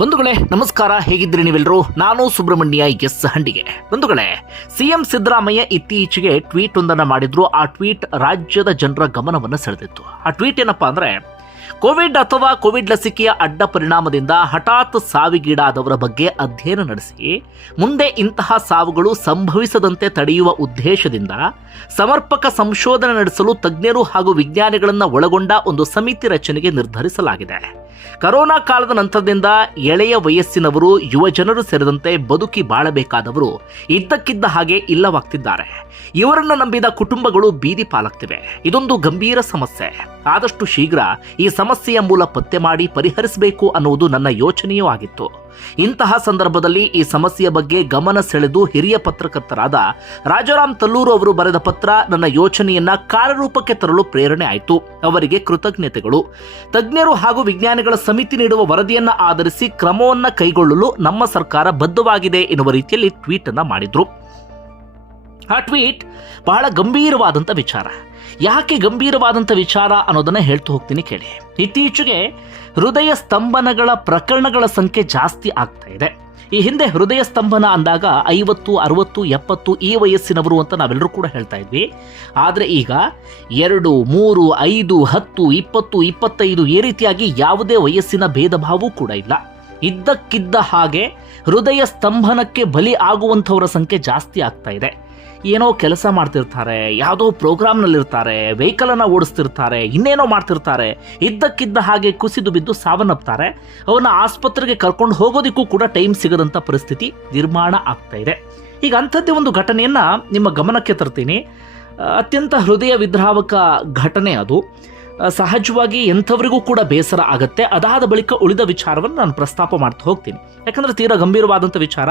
ಬಂಧುಗಳೇ, ನಮಸ್ಕಾರ. ಹೇಗಿದ್ರಿ ನೀವೆಲ್ಲರೂ? ನಾನು ಸುಬ್ರಹ್ಮಣ್ಯ ಎಸ್ ಹಂಡಿಗೆ. ಬಂಧುಗಳೇ, ಸಿಎಂ ಸಿದ್ದರಾಮಯ್ಯ ಇತ್ತೀಚೆಗೆ ಟ್ವೀಟ್ ಒಂದನ್ನು ಮಾಡಿದ್ರು. ಆ ಟ್ವೀಟ್ ರಾಜ್ಯದ ಜನರ ಗಮನವನ್ನು ಸೆಳೆದಿತ್ತು. ಆ ಟ್ವೀಟ್ ಏನಪ್ಪಾ ಅಂದ್ರೆ, ಕೋವಿಡ್ ಅಥವಾ ಕೋವಿಡ್ ಲಸಿಕೆಯ ಅಡ್ಡ ಪರಿಣಾಮದಿಂದ ಹಠಾತ್ ಸಾವಿಗೀಡಾದವರ ಬಗ್ಗೆ ಅಧ್ಯಯನ ನಡೆಸಿ, ಮುಂದೆ ಇಂತಹ ಸಾವುಗಳು ಸಂಭವಿಸದಂತೆ ತಡೆಯುವ ಉದ್ದೇಶದಿಂದ ಸಮರ್ಪಕ ಸಂಶೋಧನೆ ನಡೆಸಲು ತಜ್ಞರು ಹಾಗೂ ವಿಜ್ಞಾನಿಗಳನ್ನು ಒಳಗೊಂಡ ಒಂದು ಸಮಿತಿ ರಚನೆಗೆ ನಿರ್ಧರಿಸಲಾಗಿದೆ. ಕರೋನಾ ಕಾಲದ ನಂತರದಿಂದ ಎಳೆಯ ವಯಸ್ಸಿನವರು ಯುವ ಜನರು ಸೇರಿದಂತೆ ಬದುಕಿ ಬಾಳಬೇಕಾದವರು ಇದ್ದಕ್ಕಿದ್ದ ಹಾಗೆ ಇಲ್ಲವಾಗ್ತಿದ್ದಾರೆ. ಇವರನ್ನು ನಂಬಿದ ಕುಟುಂಬಗಳು ಬೀದಿ ಪಾಲಾಗ್ತಿವೆ. ಇದೊಂದು ಗಂಭೀರ ಸಮಸ್ಯೆ. ಆದಷ್ಟು ಶೀಘ್ರ ಈ ಸಮಸ್ಯೆಯ ಮೂಲ ಪತ್ತೆ ಮಾಡಿ ಪರಿಹರಿಸಬೇಕು ಅನ್ನುವುದು ನನ್ನ ಯೋಚನೆಯೂ ಆಗಿತ್ತು. ಇಂತಹ ಸಂದರ್ಭದಲ್ಲಿ ಈ ಸಮಸ್ಯೆಯ ಬಗ್ಗೆ ಗಮನ ಸೆಳೆದು ಹಿರಿಯ ಪತ್ರಕರ್ತರಾದ ರಾಜಾರಾಮ್ ತಲ್ಲೂರು ಅವರು ಬರೆದ ಪತ್ರ ನನ್ನ ಯೋಚನೆಯನ್ನ ಕಾರ್ಯರೂಪಕ್ಕೆ ತರಲು ಪ್ರೇರಣೆ ಆಯಿತು. ಅವರಿಗೆ ಕೃತಜ್ಞತೆಗಳು. ತಜ್ಞರು ಹಾಗೂ ವಿಜ್ಞಾನಿಗಳ ಸಮಿತಿ ನೀಡುವ ವರದಿಯನ್ನ ಆಧರಿಸಿ ಕ್ರಮವನ್ನ ಕೈಗೊಳ್ಳಲು ನಮ್ಮ ಸರ್ಕಾರ ಬದ್ಧವಾಗಿದೆ ಎನ್ನುವ ರೀತಿಯಲ್ಲಿ ಟ್ವೀಟ್ ಅನ್ನ ಮಾಡಿದ್ರು. ಆ ಟ್ವೀಟ್ ಬಹಳ ಗಂಭೀರವಾದಂಥ ವಿಚಾರ. ಯಾಕೆ ಗಂಭೀರವಾದಂಥ ವಿಚಾರ ಅನ್ನೋದನ್ನ ಹೇಳ್ತಾ ಹೋಗ್ತೀನಿ ಕೇಳಿ. ಇತ್ತೀಚೆಗೆ ಹೃದಯ ಸ್ತಂಭನಗಳ ಪ್ರಕರಣಗಳ ಸಂಖ್ಯೆ ಜಾಸ್ತಿ ಆಗ್ತಾ ಇದೆ. ಈ ಹಿಂದೆ ಹೃದಯ ಸ್ತಂಭನ ಅಂದಾಗ ಐವತ್ತು, ಅರವತ್ತು, ಎಪ್ಪತ್ತು ಈ ವಯಸ್ಸಿನವರು ಅಂತ ನಾವೆಲ್ಲರೂ ಕೂಡ ಹೇಳ್ತಾ ಇದ್ವಿ. ಆದರೆ ಈಗ ಎರಡು, ಮೂರು, ಐದು, ಹತ್ತು, ಇಪ್ಪತ್ತು, ಇಪ್ಪತ್ತೈದು ಈ ರೀತಿಯಾಗಿ ಯಾವುದೇ ವಯಸ್ಸಿನ ಭೇದ ಕೂಡ ಇಲ್ಲ. ಇದ್ದಕ್ಕಿದ್ದ ಹಾಗೆ ಹೃದಯ ಸ್ತಂಭನಕ್ಕೆ ಬಲಿ ಆಗುವಂಥವರ ಸಂಖ್ಯೆ ಜಾಸ್ತಿ ಆಗ್ತಾ ಇದೆ. ಏನೋ ಕೆಲಸ ಮಾಡ್ತಿರ್ತಾರೆ, ಯಾವುದೋ ಪ್ರೋಗ್ರಾಮ್ನಲ್ಲಿರ್ತಾರೆ ವೆಹಿಕಲನ್ನು ಓಡಿಸ್ತಿರ್ತಾರೆ, ಇನ್ನೇನೋ ಮಾಡ್ತಿರ್ತಾರೆ, ಇದ್ದಕ್ಕಿದ್ದ ಹಾಗೆ ಕುಸಿದು ಬಿದ್ದು ಸಾವನ್ನಪ್ತಾರೆ. ಅವನ್ನ ಆಸ್ಪತ್ರೆಗೆ ಕರ್ಕೊಂಡು ಹೋಗೋದಕ್ಕೂ ಕೂಡ ಟೈಮ್ ಸಿಗದಂಥ ಪರಿಸ್ಥಿತಿ ನಿರ್ಮಾಣ ಆಗ್ತಾ ಇದೆ. ಈಗ ಅಂಥದ್ದೇ ಒಂದು ಘಟನೆಯನ್ನು ನಿಮ್ಮ ಗಮನಕ್ಕೆ ತರ್ತೀನಿ. ಅತ್ಯಂತ ಹೃದಯ ವಿದ್ರಾವಕ ಘಟನೆ ಅದು. ಸಹಜವಾಗಿ ಎಂಥವರಿಗೂ ಕೂಡ ಬೇಸರ ಆಗುತ್ತೆ. ಅದಾದ ಬಳಿಕ ಉಳಿದ ವಿಚಾರವನ್ನು ನಾನು ಪ್ರಸ್ತಾಪ ಮಾಡ್ತಾ ಹೋಗ್ತೀನಿ. ಯಾಕಂದರೆ ತೀರಾ ಗಂಭೀರವಾದಂಥ ವಿಚಾರ.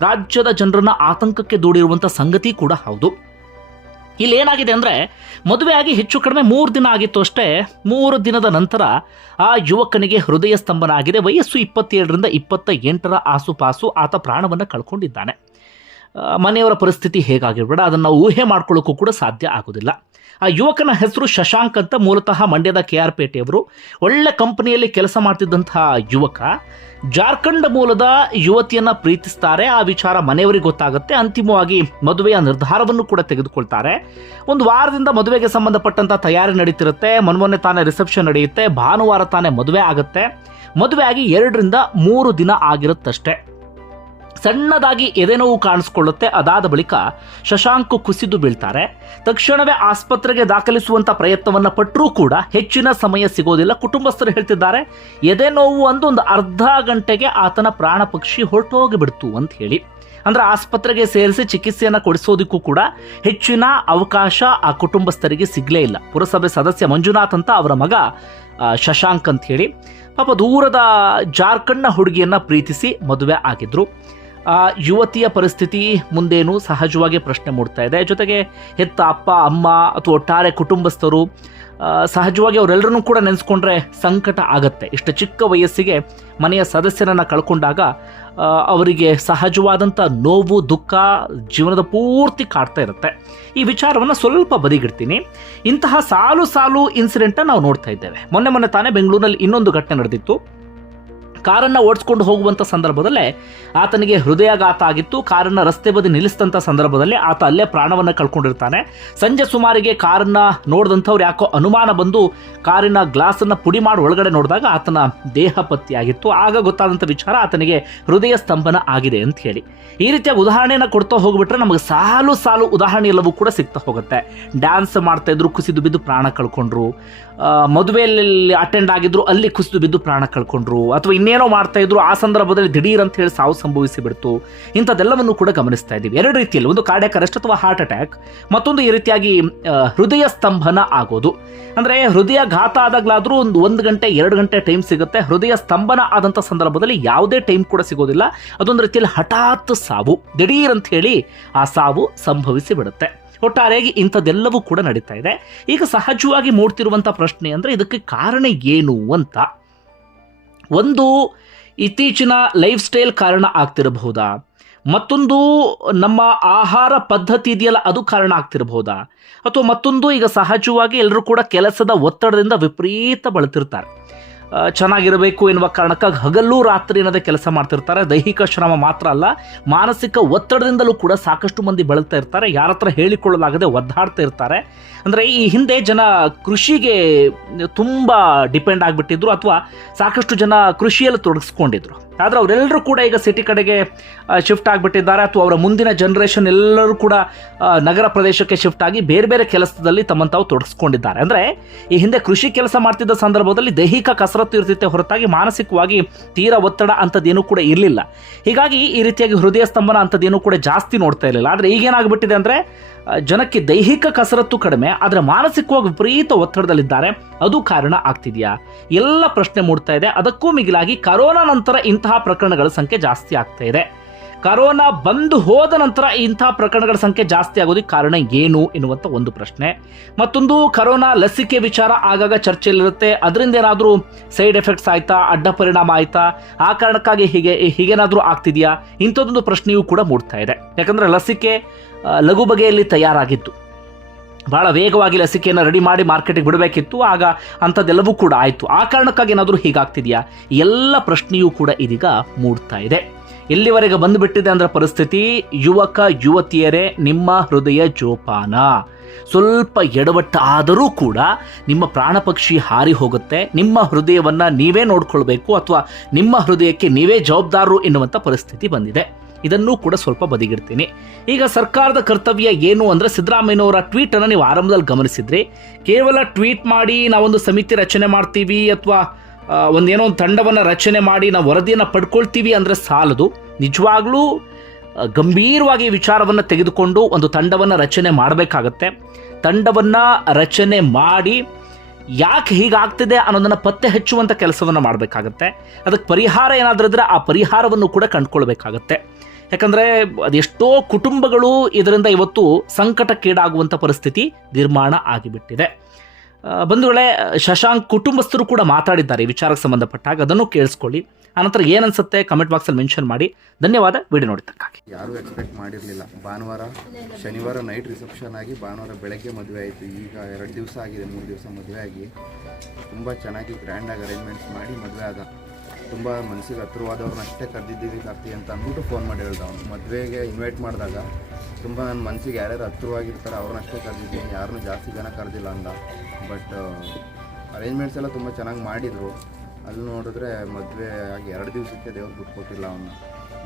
ರಾಜ್ಯದ ಜನರನ್ನು ಆತಂಕಕ್ಕೆ ದೂಡಿರುವಂಥ ಸಂಗತಿ ಕೂಡ ಹೌದು. ಇಲ್ಲಿ ಏನಾಗಿದೆ ಅಂದರೆ ಮದುವೆಯಾಗಿ ಹೆಚ್ಚು ಕಡಿಮೆ ಮೂರು ದಿನ ಆಗಿತ್ತು ಅಷ್ಟೇ. ಮೂರು ದಿನದ ನಂತರ ಆ ಯುವಕನಿಗೆ ಹೃದಯ ಸ್ತಂಭನ ಆಗಿದೆ ವಯಸ್ಸು ಇಪ್ಪತ್ತೇಳರಿಂದ ಇಪ್ಪತ್ತ ಎಂಟರ ಆಸುಪಾಸು ಆತ ಪ್ರಾಣವನ್ನು ಕಳ್ಕೊಂಡಿದ್ದಾನೆ. ಮನೆಯವರ ಪರಿಸ್ಥಿತಿ ಹೇಗಾಗಿರ್ಬೇಡ, ಅದನ್ನು ಊಹೆ ಮಾಡ್ಕೊಳ್ಳೋಕ್ಕೂ ಕೂಡ ಸಾಧ್ಯ ಆಗೋದಿಲ್ಲ. ಆ ಯುವಕನ ಹೆಸರು ಶಶಾಂಕ್ ಅಂತ ಮೂಲತಃ ಮಂಡ್ಯದ ಕೆ ಆರ್ ಪೇಟೆಯವರು. ಒಳ್ಳೆ ಕಂಪನಿಯಲ್ಲಿ ಕೆಲಸ ಮಾಡ್ತಿದ್ದಂತಹ ಯುವಕ ಜಾರ್ಖಂಡ್ ಮೂಲದ ಯುವತಿಯನ್ನು ಪ್ರೀತಿಸ್ತಾರೆ, ಆ ವಿಚಾರ ಮನೆಯವರಿಗೆ ಗೊತ್ತಾಗುತ್ತೆ, ಅಂತಿಮವಾಗಿ ಮದುವೆಯ ನಿರ್ಧಾರವನ್ನು ಕೂಡ ತೆಗೆದುಕೊಳ್ತಾರೆ. ಒಂದು ವಾರದಿಂದ ಮದುವೆಗೆ ಸಂಬಂಧಪಟ್ಟಂತ ತಯಾರಿ ನಡೀತಿರುತ್ತೆ, ಮೊನ್ಮೊನ್ನೆ ತಾನೇ ರಿಸೆಪ್ಷನ್ ನಡೆಯುತ್ತೆ, ಭಾನುವಾರ ತಾನೇ ಮದುವೆ ಆಗುತ್ತೆ. ಮದುವೆ ಆಗಿ ಎರಡರಿಂದ ಮೂರು ದಿನ ಆಗಿರುತ್ತಷ್ಟೇ. ಸಣ್ಣದಾಗಿ ಎದೆನೋವು ಕಾಣಿಸ್ಕೊಳ್ಳುತ್ತೆ. ಅದಾದ ಬಳಿಕ ಶಶಾಂಕ್ ಕುಸಿದು ಬೀಳ್ತಾರೆ. ತಕ್ಷಣವೇ ಆಸ್ಪತ್ರೆಗೆ ದಾಖಲಿಸುವಂತ ಪ್ರಯತ್ನವನ್ನ ಪಟ್ಟರೂ ಕೂಡ ಹೆಚ್ಚಿನ ಸಮಯ ಸಿಗೋದಿಲ್ಲ. ಕುಟುಂಬಸ್ಥರು ಹೇಳ್ತಿದ್ದಾರೆ ಎದೆನೋವು ಅಂದು ಒಂದು ಅರ್ಧ ಗಂಟೆಗೆ ಆತನ ಪ್ರಾಣ ಪಕ್ಷಿ ಹೊರಟೋಗಿಬಿಡ್ತು ಅಂತ ಹೇಳಿ. ಅಂದ್ರೆ ಆಸ್ಪತ್ರೆಗೆ ಸೇರಿಸಿ ಚಿಕಿತ್ಸೆಯನ್ನು ಕೊಡಿಸೋದಕ್ಕೂ ಕೂಡ ಹೆಚ್ಚಿನ ಅವಕಾಶ ಆ ಕುಟುಂಬಸ್ಥರಿಗೆ ಸಿಗಲೇ ಇಲ್ಲ. ಪುರಸಭೆ ಸದಸ್ಯ ಮಂಜುನಾಥ್ ಅಂತ ಅವರ ಮಗ ಶಶಾಂಕ್ ಅಂತ ಹೇಳಿ. ಪಾಪ ದೂರದ ಜಾರ್ಖಂಡ್ನ ಹುಡುಗಿಯನ್ನ ಪ್ರೀತಿಸಿ ಮದುವೆ ಆಗಿದ್ರು. ಆ ಯುವತಿಯ ಪರಿಸ್ಥಿತಿ ಮುಂದೇನು ಸಹಜವಾಗಿ ಪ್ರಶ್ನೆ ಮೂಡ್ತಾ ಇದೆ. ಜೊತೆಗೆ ಹೆತ್ತ ಅಪ್ಪ, ಅಮ್ಮ ಅಥವಾ ಒಟ್ಟಾರೆ ಕುಟುಂಬಸ್ಥರು ಸಹಜವಾಗಿ ಅವರೆಲ್ಲರನ್ನೂ ಕೂಡ ನೆನೆಸ್ಕೊಂಡ್ರೆ ಸಂಕಟ ಆಗತ್ತೆ. ಇಷ್ಟು ಚಿಕ್ಕ ವಯಸ್ಸಿಗೆ ಮನೆಯ ಸದಸ್ಯರನ್ನು ಕಳ್ಕೊಂಡಾಗ ಅವರಿಗೆ ಸಹಜವಾದಂಥ ನೋವು, ದುಃಖ ಜೀವನದ ಪೂರ್ತಿ ಕಾಡ್ತಾ ಇರುತ್ತೆ. ಈ ವಿಚಾರವನ್ನು ಸ್ವಲ್ಪ ಬದಿಗಿಡ್ತೀನಿ. ಇಂತಹ ಸಾಲು ಸಾಲು ಇನ್ಸಿಡೆಂಟನ್ನು ನಾವು ನೋಡ್ತಾ ಇದ್ದೇವೆ. ಮೊನ್ನೆ ಮೊನ್ನೆ ತಾನೇ ಬೆಂಗಳೂರಿನಲ್ಲಿ ಇನ್ನೊಂದು ಘಟನೆ ನಡೆದಿತ್ತು. ಕಾರನ್ನ ಓಡಿಸ್ಕೊಂಡು ಹೋಗುವಂಥ ಸಂದರ್ಭದಲ್ಲೇ ಆತನಿಗೆ ಹೃದಯಾಘಾತ ಆಗಿತ್ತು. ಕಾರನ್ನು ರಸ್ತೆ ಬದಿ ನಿಲ್ಲಿಸಿದಂಥ ಸಂದರ್ಭದಲ್ಲಿ ಆತ ಅಲ್ಲೇ ಪ್ರಾಣವನ್ನು ಕಳ್ಕೊಂಡಿರ್ತಾನೆ. ಸಂಜೆ ಸುಮಾರಿಗೆ ಕಾರನ್ನು ನೋಡಿದಂಥವ್ರು ಯಾಕೋ ಅನುಮಾನ ಬಂದು ಕಾರಿನ ಗ್ಲಾಸನ್ನು ಪುಡಿ ಮಾಡಿ ಒಳಗಡೆ ನೋಡಿದಾಗ ಆತನ ದೇಹ ಪತ್ತಿಯಾಗಿತ್ತು ಆಗ ಗೊತ್ತಾದಂಥ ವಿಚಾರ ಆತನಿಗೆ ಹೃದಯ ಸ್ತಂಭನ ಆಗಿದೆ ಅಂತ ಹೇಳಿ. ಈ ರೀತಿಯ ಉದಾಹರಣೆಯನ್ನು ಕೊಡ್ತಾ ಹೋಗ್ಬಿಟ್ರೆ ನಮಗೆ ಸಾಲು ಸಾಲು ಉದಾಹರಣೆ ಎಲ್ಲವೂ ಕೂಡ ಸಿಗ್ತಾ ಹೋಗುತ್ತೆ. ಡ್ಯಾನ್ಸ್ ಮಾಡ್ತಾ ಇದ್ರು ಕುಸಿದು ಬಿದ್ದು ಪ್ರಾಣ ಕಳ್ಕೊಂಡ್ರು. ಮದುವೆಯಲ್ಲಿ ಅಟೆಂಡ್ ಆಗಿದ್ರು ಅಲ್ಲಿ ಕುಸಿದು ಬಿದ್ದು ಪ್ರಾಣ ಕಳ್ಕೊಂಡ್ರು. ಅಥವಾ ಇನ್ನೇನೋ ಮಾಡ್ತಾ ಇದ್ರು ಆ ಸಂದರ್ಭದಲ್ಲಿ ದಿಢೀರ್ ಅಂತ ಹೇಳಿ ಸಾವು ಸಂಭವಿಸಿ ಬಿಡ್ತು. ಇಂಥದ್ದೆಲ್ಲವನ್ನು ಕೂಡ ಗಮನಿಸ್ತಾ ಇದ್ದೀವಿ. ಎರಡು ರೀತಿಯಲ್ಲಿ, ಒಂದು ಕಾರ್ಡಿಯಕ್ ಅರೆಸ್ಟ್ ಅಥವಾ ಹಾರ್ಟ್ ಅಟ್ಯಾಕ್, ಮತ್ತೊಂದು ಈ ರೀತಿಯಾಗಿ ಹೃದಯ ಸ್ತಂಭನ ಆಗೋದು. ಅಂದ್ರೆ ಹೃದಯ ಘಾತ ಆದಾಗಲಾದ್ರೂ ಒಂದು ಒಂದು ಗಂಟೆ, ಎರಡು ಗಂಟೆ ಟೈಮ್ ಸಿಗುತ್ತೆ. ಹೃದಯ ಸ್ತಂಭನ ಆದಂಥ ಸಂದರ್ಭದಲ್ಲಿ ಯಾವುದೇ ಟೈಮ್ ಕೂಡ ಸಿಗೋದಿಲ್ಲ. ಅದೊಂದು ರೀತಿಯಲ್ಲಿ ಹಠಾತ್ ಸಾವು, ದಿಢೀರ್ ಅಂತ ಹೇಳಿ ಆ ಸಾವು ಸಂಭವಿಸಿ ಬಿಡುತ್ತೆ. ಒಟ್ಟಾರೆಯಾಗಿ ಇಂಥದ್ದೆಲ್ಲವೂ ಕೂಡ ನಡೀತಾ ಇದೆ. ಈಗ ಸಹಜವಾಗಿ ಮೂಡ್ತಿರುವಂಥ ಪ್ರಶ್ನೆ ಅಂದರೆ ಇದಕ್ಕೆ ಕಾರಣ ಏನು ಅಂತ. ಒಂದು ಇತ್ತೀಚಿನ ಲೈಫ್ ಸ್ಟೈಲ್ ಕಾರಣ ಆಗ್ತಿರಬಹುದಾ? ಮತ್ತೊಂದು ನಮ್ಮ ಆಹಾರ ಪದ್ಧತಿ ಇದೆಯಲ್ಲ, ಅದು ಕಾರಣ ಆಗ್ತಿರಬಹುದಾ? ಅಥವಾ ಮತ್ತೊಂದು ಈಗ ಸಹಜವಾಗಿ ಎಲ್ಲರೂ ಕೂಡ ಕೆಲಸದ ಒತ್ತಡದಿಂದ ವಿಪರೀತ ಬಳತಿರ್ತಾರೆ. ಚೆನ್ನಾಗಿರಬೇಕು ಎನ್ನುವ ಕಾರಣಕ್ಕಾಗಿ ಹಗಲು ರಾತ್ರಿ ಅನ್ನೋದೇ ಕೆಲಸ ಮಾಡ್ತಿರ್ತಾರೆ. ದೈಹಿಕ ಶ್ರಮ ಮಾತ್ರ ಅಲ್ಲ, ಮಾನಸಿಕ ಒತ್ತಡದಿಂದಲೂ ಕೂಡ ಸಾಕಷ್ಟು ಮಂದಿ ಬೆಳಗ್ತಾ ಇರ್ತಾರೆ. ಯಾರ ಹತ್ರ ಹೇಳಿಕೊಳ್ಳಲಾಗದೆ ಒದ್ದಾಡ್ತಾ ಇರ್ತಾರೆ. ಅಂದರೆ ಈ ಹಿಂದೆ ಜನ ಕೃಷಿಗೆ ತುಂಬ ಡಿಪೆಂಡ್ ಆಗಿಬಿಟ್ಟಿದ್ರು ಅಥವಾ ಸಾಕಷ್ಟು ಜನ ಕೃಷಿಯಲ್ಲಿ ತೊಡಗಿಸ್ಕೊಂಡಿದ್ರು. ಆದರೆ ಅವರೆಲ್ಲರೂ ಕೂಡ ಈಗ ಸಿಟಿ ಕಡೆಗೆ ಶಿಫ್ಟ್ ಆಗಿಬಿಟ್ಟಿದ್ದಾರೆ. ಅಥವಾ ಅವರ ಮುಂದಿನ ಜನ್ರೇಷನ್ ಎಲ್ಲರೂ ಕೂಡ ನಗರ ಪ್ರದೇಶಕ್ಕೆ ಶಿಫ್ಟ್ ಆಗಿ ಬೇರೆ ಬೇರೆ ಕೆಲಸದಲ್ಲಿ ತಮ್ಮನ್ನು ತಾವು ತೊಡಗಿಸ್ಕೊಂಡಿದ್ದಾರೆ. ಅಂದರೆ ಈ ಹಿಂದೆ ಕೃಷಿ ಕೆಲಸ ಮಾಡ್ತಿದ್ದ ಸಂದರ್ಭದಲ್ಲಿ ದೈಹಿಕ ಕಸರತ್ತು ಇರ್ತಿತ್ತೆ ಹೊರತಾಗಿ ಮಾನಸಿಕವಾಗಿ ತೀರ ಒತ್ತಡ ಅಂಥದ್ದೇನು ಕೂಡ ಇರಲಿಲ್ಲ. ಹೀಗಾಗಿ ಈ ರೀತಿಯಾಗಿ ಹೃದಯ ಸ್ತಂಭನ ಅಂಥದ್ದೇನೂ ಕೂಡ ಜಾಸ್ತಿ ನೋಡ್ತಾ ಇರಲಿಲ್ಲ. ಆದರೆ ಈಗೇನಾಗ್ಬಿಟ್ಟಿದೆ ಅಂದರೆ ಜನಕ್ಕೆ ದೈಹಿಕ ಕಸರತ್ತು ಕಡಿಮೆ, ಆದರೆ ಮಾನಸಿಕವಾಗಿ ವಿಪರೀತ ಒತ್ತಡದಲ್ಲಿದ್ದಾರೆ. ಅದು ಕಾರಣ ಆಗ್ತಿದೆಯಾ? ಎಲ್ಲ ಪ್ರಶ್ನೆ ಮೂಡ್ತಾ ಇದೆ. ಅದಕ್ಕೂ ಮಿಗಿಲಾಗಿ ಕರೋನಾ ನಂತರ ಇಂತಹ ಪ್ರಕರಣಗಳ ಸಂಖ್ಯೆ ಜಾಸ್ತಿ ಆಗ್ತಾ ಇದೆ. ಕರೋನಾ ಬಂದು ಹೋದ ನಂತರ ಇಂಥ ಪ್ರಕರಣಗಳ ಸಂಖ್ಯೆ ಜಾಸ್ತಿ ಆಗೋದಕ್ಕೆ ಕಾರಣ ಏನು ಎನ್ನುವಂಥ ಒಂದು ಪ್ರಶ್ನೆ. ಮತ್ತೊಂದು, ಕರೋನಾ ಲಸಿಕೆ ವಿಚಾರ ಆಗಾಗ ಚರ್ಚೆಯಲ್ಲಿರುತ್ತೆ. ಅದರಿಂದ ಏನಾದರೂ ಸೈಡ್ ಎಫೆಕ್ಟ್ಸ್ ಆಯ್ತಾ? ಅಡ್ಡ ಪರಿಣಾಮ ಆಯ್ತಾ? ಆ ಕಾರಣಕ್ಕಾಗಿ ಹೀಗೆ, ಹೀಗೇನಾದರೂ ಆಗ್ತಿದೆಯಾ? ಇಂಥದ್ದೊಂದು ಪ್ರಶ್ನೆಯೂ ಕೂಡ ಮೂಡ್ತಾ ಇದೆ. ಯಾಕಂದರೆ ಲಸಿಕೆ ಲಘು ಬಗೆಯಲ್ಲಿ ತಯಾರಾಗಿತ್ತು. ಬಹಳ ವೇಗವಾಗಿ ಲಸಿಕೆಯನ್ನು ರೆಡಿ ಮಾಡಿ ಮಾರ್ಕೆಟಿಗೆ ಬಿಡಬೇಕಿತ್ತು. ಆಗ ಅಂಥದ್ದೆಲ್ಲವೂ ಕೂಡ ಆಯಿತು. ಆ ಕಾರಣಕ್ಕಾಗಿ ಏನಾದರೂ ಹೀಗಾಗ್ತಿದೆಯಾ? ಎಲ್ಲ ಪ್ರಶ್ನೆಯೂ ಕೂಡ ಇದೀಗ ಮೂಡ್ತಾ ಇದೆ. ಎಲ್ಲಿವರೆಗೆ ಬಂದುಬಿಟ್ಟಿದೆ ಅಂದ್ರೆ ಪರಿಸ್ಥಿತಿ, ಯುವಕ, ಯುವತಿಯರೇ, ನಿಮ್ಮ ಹೃದಯ ಜೋಪಾನ. ಸ್ವಲ್ಪ ಎಡವಟ್ಟ ಆದರೂ ಕೂಡ ನಿಮ್ಮ ಪ್ರಾಣ ಪಕ್ಷಿ ಹಾರಿ ಹೋಗುತ್ತೆ, ನಿಮ್ಮ ಹೃದಯವನ್ನ ನೀವೇ ನೋಡ್ಕೊಳ್ಬೇಕು ಅಥವಾ ನಿಮ್ಮ ಹೃದಯಕ್ಕೆ ನೀವೇ ಜವಾಬ್ದಾರರು ಎನ್ನುವಂಥ ಪರಿಸ್ಥಿತಿ ಬಂದಿದೆ. ಇದನ್ನೂ ಕೂಡ ಸ್ವಲ್ಪ ಬದಿಗಿಡ್ತೀನಿ. ಈಗ ಸರ್ಕಾರದ ಕರ್ತವ್ಯ ಏನು ಅಂದ್ರೆ ಸಿದ್ದರಾಮಯ್ಯನವರ ಟ್ವೀಟ್ ಅನ್ನು ನೀವು ಆರಂಭದಲ್ಲಿ ಗಮನಿಸಿದ್ರಿ. ಕೇವಲ ಟ್ವೀಟ್ ಮಾಡಿ ನಾವೊಂದು ಸಮಿತಿ ರಚನೆ ಮಾಡ್ತೀವಿ ಅಥವಾ ಒಂದೇನೋ ಒಂದು ತಂಡವನ್ನು ರಚನೆ ಮಾಡಿ ನಾವು ವರದಿಯನ್ನು ಪಡ್ಕೊಳ್ತೀವಿ ಅಂದರೆ ಸಾಲದು. ನಿಜವಾಗ್ಲೂ ಗಂಭೀರವಾಗಿ ವಿಚಾರವನ್ನು ತೆಗೆದುಕೊಂಡು ಒಂದು ತಂಡವನ್ನು ರಚನೆ ಮಾಡಬೇಕಾಗತ್ತೆ. ತಂಡವನ್ನು ರಚನೆ ಮಾಡಿ ಯಾಕೆ ಹೀಗಾಗ್ತಿದೆ ಅನ್ನೋದನ್ನು ಪತ್ತೆ ಹಚ್ಚುವಂಥ ಕೆಲಸವನ್ನು ಮಾಡಬೇಕಾಗತ್ತೆ. ಅದಕ್ಕೆ ಪರಿಹಾರ ಏನಾದರೂ ಇದ್ರೆ ಆ ಪರಿಹಾರವನ್ನು ಕೂಡ ಕಂಡುಕೊಳ್ಬೇಕಾಗತ್ತೆ. ಯಾಕಂದರೆ ಅದೆಷ್ಟೋ ಕುಟುಂಬಗಳು ಇದರಿಂದ ಇವತ್ತು ಸಂಕಟಕ್ಕೀಡಾಗುವಂಥ ಪರಿಸ್ಥಿತಿ ನಿರ್ಮಾಣ ಆಗಿಬಿಟ್ಟಿದೆ. ಬಂಧುಗಳೇ, ಶಶಾಂಕ್ ಕುಟುಂಬಸ್ಥರು ಕೂಡ ಮಾತಾಡಿದ್ದಾರೆ ಈ ವಿಚಾರಕ್ಕೆ ಸಂಬಂಧಪಟ್ಟಾಗ. ಅದನ್ನು ಕೇಳಿಸ್ಕೊಳ್ಳಿ. ಆನಂತರ ಏನನ್ಸುತ್ತೆ ಕಮೆಂಟ್ ಬಾಕ್ಸಲ್ಲಿ ಮೆನ್ಷನ್ ಮಾಡಿ. ಧನ್ಯವಾದ. ವಿಡಿಯೋ ನೋಡಿದ್ದಕ್ಕಾಗಿ. ಯಾರೂ ಎಕ್ಸ್ಪೆಕ್ಟ್ ಮಾಡಿರಲಿಲ್ಲ. ಭಾನುವಾರ, ಶನಿವಾರ ನೈಟ್ ರಿಸೆಪ್ಷನ್ ಆಗಿ ಭಾನುವಾರ ಬೆಳಗ್ಗೆ ಮದುವೆ ಆಯಿತು. ಈಗ ಎರಡು ದಿವಸ ಆಗಿದೆ, ಮೂರು ದಿವಸ ಮದುವೆ ಆಗಿ. ತುಂಬ ಚೆನ್ನಾಗಿ ಗ್ರ್ಯಾಂಡಾಗಿ ಅರೇಂಜ್ಮೆಂಟ್ಸ್ ಮಾಡಿ ಮದುವೆ ಆದ. ತುಂಬ ಮನಸ್ಸಿಗೆ ಹತ್ರವಾದವ್ರನ್ನ ಅಷ್ಟೇ ಕರೆದಿದ್ದೀನಿ ಕಾರ್ತಿ ಅಂತ ಅಂದ್ಬಿಟ್ಟು ಫೋನ್ ಮಾಡಿ ಹೇಳ್ದ ಅವನು. ಮದುವೆಗೆ ಇನ್ವೈಟ್ ಮಾಡಿದಾಗ ತುಂಬ ನನ್ನ ಮನಸ್ಸಿಗೆ ಯಾರ್ಯಾರು ಹತ್ರವಾಗಿರ್ತಾರೆ ಅವ್ರನ್ನ ಅಷ್ಟೇ ಕರೆದಿದ್ದೀನಿ ಯಾರನ್ನೂ ಜಾಸ್ತಿ ಜನ ಕರೆದಿಲ್ಲ ಅಂದ. ಬಟ್ ಅರೇಂಜ್ಮೆಂಟ್ಸ್ ಎಲ್ಲ ತುಂಬ ಚೆನ್ನಾಗಿ ಮಾಡಿದರು. ಅಲ್ಲಿ ನೋಡಿದ್ರೆ ಮದುವೆ ಆಗಿ ಎರಡು ದಿವಸಕ್ಕೆ ದೇವ್ರು ಬಿಟ್ಕೊಟ್ಟಿಲ್ಲ ಅವನ್ನ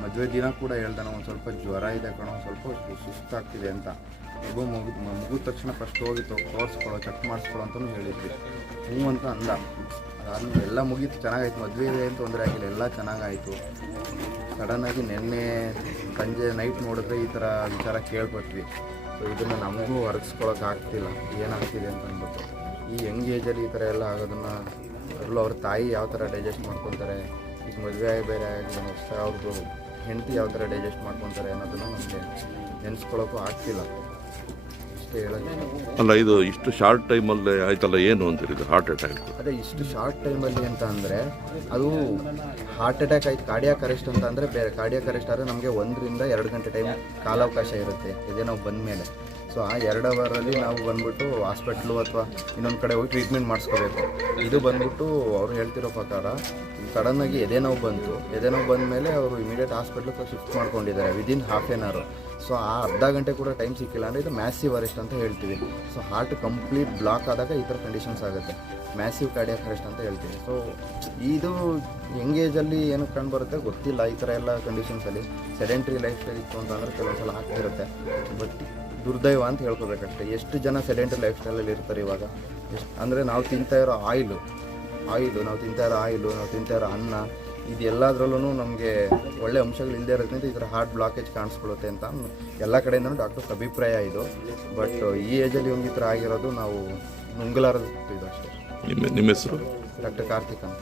ಮದುವೆ ದಿನ ಕೂಡ ಹೇಳ್ದ ಒಂದು ಸ್ವಲ್ಪ ಜ್ವರ ಇದೆ ಕಣೋ, ಸ್ವಲ್ಪ ಸುಸ್ತಾಗ್ತಿದೆ ಅಂತ. ಮಗು ಮಗು ಮುಗಿದ ತಕ್ಷಣ ಫಸ್ಟ್ ಹೋಗಿ ತೋರಿಸ್ಕೊಳ್ಳೋ ಚೆಕ್ ಮಾಡಿಸ್ಕೊಳ್ಳೋ ಅಂತಲೂ ಹೇಳಿದ್ವಿ. ಹ್ಞೂ ಅಂತ ಅಂದ. ಅದಾದ್ಮೇಲೆ ಎಲ್ಲ ಮುಗೀತು, ಚೆನ್ನಾಗಾಯ್ತು, ಮದುವೆ ಇದೆ ಅಂತ ತೊಂದರೆ ಆಗಿಲ್ಲ, ಎಲ್ಲ ಚೆನ್ನಾಗಾಯಿತು. ಸಡನ್ನಾಗಿ ನಿನ್ನೆ ಸಂಜೆ ನೈಟ್ ನೋಡಿದ್ರೆ ಈ ಥರ ವಿಚಾರ ಕೇಳ್ಪಟ್ವಿ. ಸೊ ಇದನ್ನು ನಮಗೂ ಹೊರಗಿಸ್ಕೊಳಕ್ಕೆ ಆಗ್ತಿಲ್ಲ. ಏನಾಗ್ತಿದೆ ಅಂತ ಅಂದ್ಬಿಟ್ಟು. ಈ ಯಂಗ್ ಏಜಲ್ಲಿ ಈ ಥರ ಎಲ್ಲ ಆಗೋದನ್ನು ಅದರಲ್ಲೂ ಅವ್ರ ತಾಯಿ ಯಾವ ಥರ ಡೈಜೆಸ್ಟ್ ಮಾಡ್ಕೊತಾರೆ, ಈಗ ಮದುವೆ ಆಗಿ ಬೇರೆ ಆಗಿ ಹೊಸ ಅವ್ರದ್ದು ಹೆಂಡತಿ ಯಾವ ಥರ ಡೈಜೆಸ್ಟ್ ಮಾಡ್ಕೊತಾರೆ ಅನ್ನೋದನ್ನು ನಮಗೆ ನೆನೆಸ್ಕೊಳ್ಳೋಕ್ಕೂ ಆಗ್ತಿಲ್ಲ. ಅಷ್ಟೇ ಹೇಳೋದು. ಅಲ್ಲ ಇದು ಇಷ್ಟು ಶಾರ್ಟ್ ಟೈಮಲ್ಲಿ ಆಯ್ತಲ್ಲ ಏನು ಅಂತೀರಿ ಹಾರ್ಟ್ ಅಟ್ಯಾಕ್ ಅದೇ ಇಷ್ಟು ಶಾರ್ಟ್ ಟೈಮಲ್ಲಿ ಅಂತ ಅಂದರೆ ಅದು ಹಾರ್ಟ್ ಅಟ್ಯಾಕ್ ಆಯ್ತು ಕಾರ್ಡಿಯಾಕ್ ಅರೆಸ್ಟ್ ಅಂತ ಅಂದರೆ ಬೇರೆ. ಕಾರ್ಡಿಯಾಕ್ ಅರೆಸ್ಟ್ ಆದರೆ ನಮಗೆ ಒಂದರಿಂದ ಎರಡು ಗಂಟೆ ಟೈಮ್ ಕಾಲಾವಕಾಶ ಇರುತ್ತೆ ಇದೇ ನಾವು ಬಂದ ಮೇಲೆ ಸೊ ಆ ಎರಡು ಅವರಲ್ಲಿ ನಾವು ಬಂದ್ಬಿಟ್ಟು ಹಾಸ್ಪಿಟ್ಲು ಅಥವಾ ಇನ್ನೊಂದು ಕಡೆ ಹೋಗಿ ಟ್ರೀಟ್ಮೆಂಟ್ ಮಾಡಿಸ್ಕೋಬೇಕು. ಇದು ಬಂದ್ಬಿಟ್ಟು ಅವರು ಹೇಳ್ತಿರೋ ಪ್ರಕಾರ ಸಡನ್ನಾಗಿ ಎದೆ ನೋವು ಬಂತು. ಎದೆ ನೋವು ಬಂದ ಮೇಲೆ ಅವರು ಇಮಿಡಿಯೇಟ್ ಹಾಸ್ಪಿಟ್ಲಿಗೆ ಶಿಫ್ಟ್ ಮಾಡ್ಕೊಂಡಿದ್ದಾರೆ within half an hour so ಆ ಅರ್ಧ ಗಂಟೆ ಕೂಡ ಟೈಮ್ ಸಿಕ್ಕಿಲ್ಲ ಅಂದರೆ ಇದು ಮ್ಯಾಸಿವ್ ಅರೆಸ್ಟ್ ಅಂತ ಹೇಳ್ತೀವಿ. ಸೊ ಹಾರ್ಟ್ ಕಂಪ್ಲೀಟ್ ಬ್ಲಾಕ್ ಆದಾಗ ಈ ಥರ ಕಂಡೀಷನ್ಸ್ ಆಗುತ್ತೆ. ಮ್ಯಾಸಿವ್ ಕಾರ್ಡಿಯಾಕ್ ಅರೆಸ್ಟ್ ಅಂತ ಹೇಳ್ತೀವಿ. ಸೊ ಇದು ಎಂಗೇಜಲ್ಲಿ ಏನು ಕಂಡು ಬರುತ್ತೆ? ಗೊತ್ತಿಲ್ಲ. ಈ ಥರ ಎಲ್ಲ ಕಂಡೀಷನ್ಸಲ್ಲಿ ಸೆಡೆಂಟ್ರಿ ಲೈಫ್ ಸ್ಟೈಲ್ ಇತ್ತು ಅಂತಂದರೆ ಕೆಲವೊಂದ್ಸಲ ಆಗ್ತಿರುತ್ತೆ. ಬಟ್ ದುರ್ದೈವ ಅಂತ ಹೇಳ್ಕೊಬೇಕಷ್ಟೆ. ಎಷ್ಟು ಜನ ಸೆಡೆಂಟ್ರಿ ಲೈಫ್ ಸ್ಟೈಲಲ್ಲಿ ಇರ್ತಾರೆ ಇವಾಗ? ಎಷ್ಟು ಅಂದರೆ ನಾವು ತಿಂತಾ ಇರೋ ಆಯಿಲು ಆಯಿಲು ನಾವು ತಿಂತಾ ಇರೋ ಆಯಿಲು ನಾವು ತಿಂತಾ ಇರೋ ಅನ್ನ ಇದೆಲ್ಲದರಲ್ಲೂ ನಮಗೆ ಒಳ್ಳೆ ಅಂಶಗಳು ಇಲ್ಲದೆ ಇರೋದ್ರಿಂದ ಈ ಥರ ಹಾರ್ಟ್ ಬ್ಲಾಕೇಜ್ ಕಾಣಿಸ್ಕೊಳ್ಳುತ್ತೆ ಅಂತ ಎಲ್ಲ ಕಡೆಯಿಂದನೂ ಡಾಕ್ಟರ್ಸ್ ಅಭಿಪ್ರಾಯ ಇದು. ಬಟ್ ಈ ಏಜಲ್ಲಿ ಇವ್ನಿಗೆ ಈ ಥರ ಆಗಿರೋದು ನಾವು ನುಂಗಲಾರದು ಇದು ಅಷ್ಟೇ. ನಿಮ್ಮ ನಿಮ್ಮ ಹೆಸರು? ಡಾಕ್ಟರ್ ಕಾರ್ತಿಕ್ ಅಂತ.